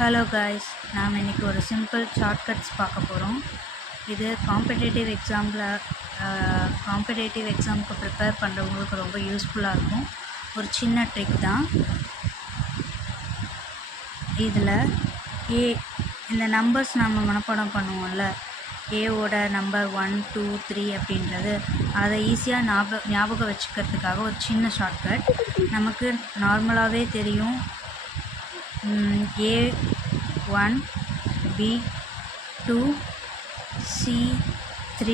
Hello guys, நாம் இன்றைக்கி ஒரு சிம்பிள் ஷார்ட்கட்ஸ் பார்க்க போகிறோம். இது காம்படேட்டிவ் எக்ஸாமுக்கு ப்ரிப்பேர் பண்ணுறவங்களுக்கு ரொம்ப யூஸ்ஃபுல்லாக இருக்கும். ஒரு சின்ன ட்ரிக் தான். இதில் இந்த நம்பர்ஸ் நம்ம மனப்பாடம் பண்ணுவோம்ல, ஏவோட நம்பர் 1, 2, 3 அப்படின்றது அதை ஈஸியாக ஞாபகம் வச்சுக்கிறதுக்காக ஒரு சின்ன ஷார்ட்கட். நமக்கு நார்மலாகவே தெரியும், A1, B2, C3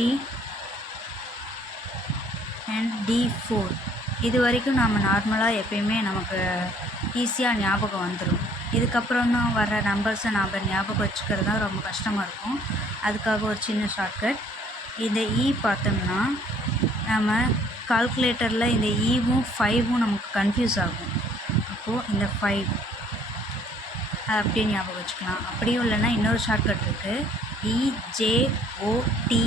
and D4. இது வரைக்கும் நம்ம நார்மலாக எப்பயுமே நமக்கு ஈஸியாக ஞாபகம் வந்துடும். இதுக்கப்புறம் தான் வர நம்பர்ஸை நாம் ஞாபகம் வச்சுக்கிறது தான் ரொம்ப கஷ்டமாக இருக்கும். அதுக்காக ஒரு சின்ன ஷார்ட்கட். இந்த பார்த்தோம்னா நம்ம கால்குலேட்டரில் இந்த ஈவும் 5ம் நமக்கு கன்ஃபியூஸ் ஆகும். அப்போது இந்த 5 அப்படியே ஞாபகம் வச்சுக்கலாம். அப்படியும் இல்லைன்னா இன்னொரு ஷார்ட்கட் இருக்குது, EJOTY.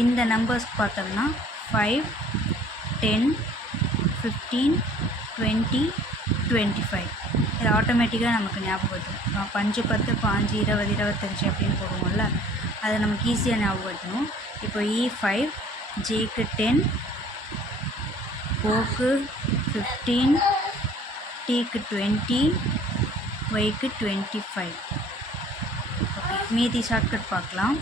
இந்த நம்பர்ஸ் பார்த்தோம்னா 5, 10, 15, 20, 25. இது ஆட்டோமேட்டிக்காக நமக்கு ஞாபகம் வச்சுக்கணும். 5, 10, 5, 20, 25 அப்படின்னு போடுவோம்ல, அதை நமக்கு ஈஸியாக ஞாபகம் வச்சுக்கணும். இப்போ E5, Jக்கு 10, Oக்கு 15, Tக்கு 20, Yக்கு 25. ஓகே, மீதி ஷார்ட்கட் பார்க்கலாம்.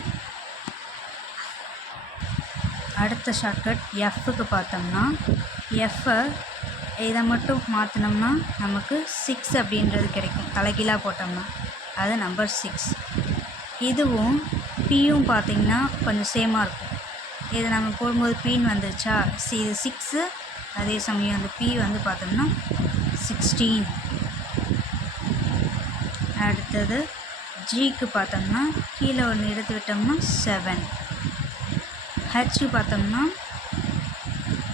அடுத்த ஷார்ட்கட் Fக்கு பார்த்தோம்னா, இதை மட்டும் மாற்றினோம்னா நமக்கு 6 அப்படின்றது கிடைக்கும். தலைகீழாக போட்டோம்னா அது நம்பர் 6. இதுவும் Pயும் பார்த்திங்கன்னா கொஞ்சம் சேமாக இருக்கும். இது நம்ம போடும்போது Pன்னு வந்துருச்சா, இது 6. அதே சமயம் அந்த P வந்து பார்த்தோம்னா 16. அடுத்தது Gக்கு பார்த்தோம்னா கீழே ஒன்று எடுத்து விட்டோம்னா 7. Hக்கு பார்த்தோம்னா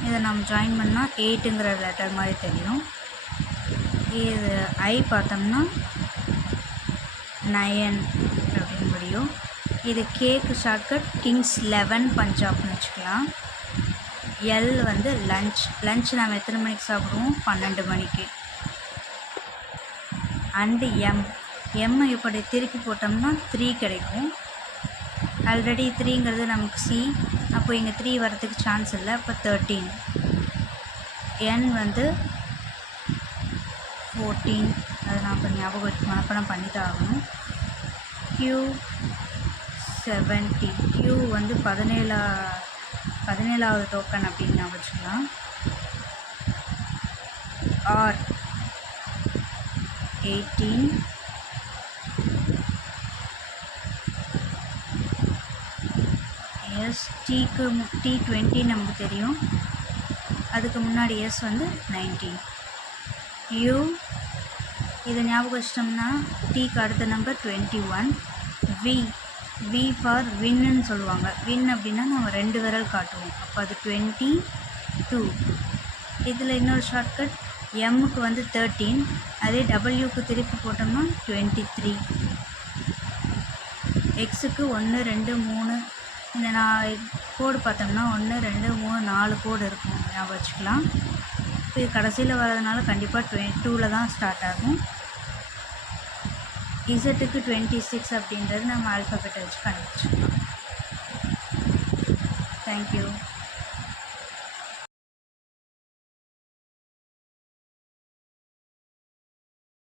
இதை நம்ம ஜாயின் பண்ணால் 8ங்கிற லெட்டர் மாதிரி தெரியும். இது I பார்த்தோம்னா 9 அப்படின்னு முடியும். இது Kக்கு ஷார்ட்கட் கிங்ஸ் 11 பஞ்சாப்னு வச்சுக்கலாம். L வந்து லஞ்ச் நம்ம எத்தனை மணிக்கு சாப்பிடுவோம், 12 மணிக்கு. அண்டு M இப்படி திருப்பி போட்டோம்னா 3 கிடைக்கும். ஆல்ரெடி 3ங்கிறது நமக்கு C, அப்போ இங்கே 3 வரதுக்கு சான்ஸ் இல்லை. அப்போ 13. N வந்து 14. அதை நான் இப்போ மனப்பாடம் பண்ணி தான் ஆகணும். Q 70. Q வந்து 17வது டோக்கன் அப்படின்னு நான் வச்சுக்கலாம். R 18. T 20 நமக்கு தெரியும். அதுக்கு முன்னாடி S வந்து 19. U இதை ஞாபகம் வச்சிட்டோம்னா Tக்கு அடுத்த நம்பர் 21. V ஃபார் வின்னு சொல்லுவாங்க. வின் அப்படின்னா நம்ம 2 விரல் காட்டுவோம். அப்போ அது 22. இதில் இன்னொரு ஷார்ட்கட், Mக்கு வந்து 13. அதே Wக்கு திருப்பி போட்டோம்னா 23. Xக்கு 1, 2, 3. இந்த கோடு பார்த்தோம்னா 1, 2, 3, 4 கோடு இருக்கும், ஞாபகம் வச்சுக்கலாம். இப்போ இது கடைசியில் வர்றதுனால கண்டிப்பாக 22ல் தான் ஸ்டார்ட் ஆகும். Zக்கு 26 அப்படின்றது நம்ம ஆல்ஃபபெட்டை வச்சு கண்டுபிடிச்சிக்கலாம். தேங்க்யூ.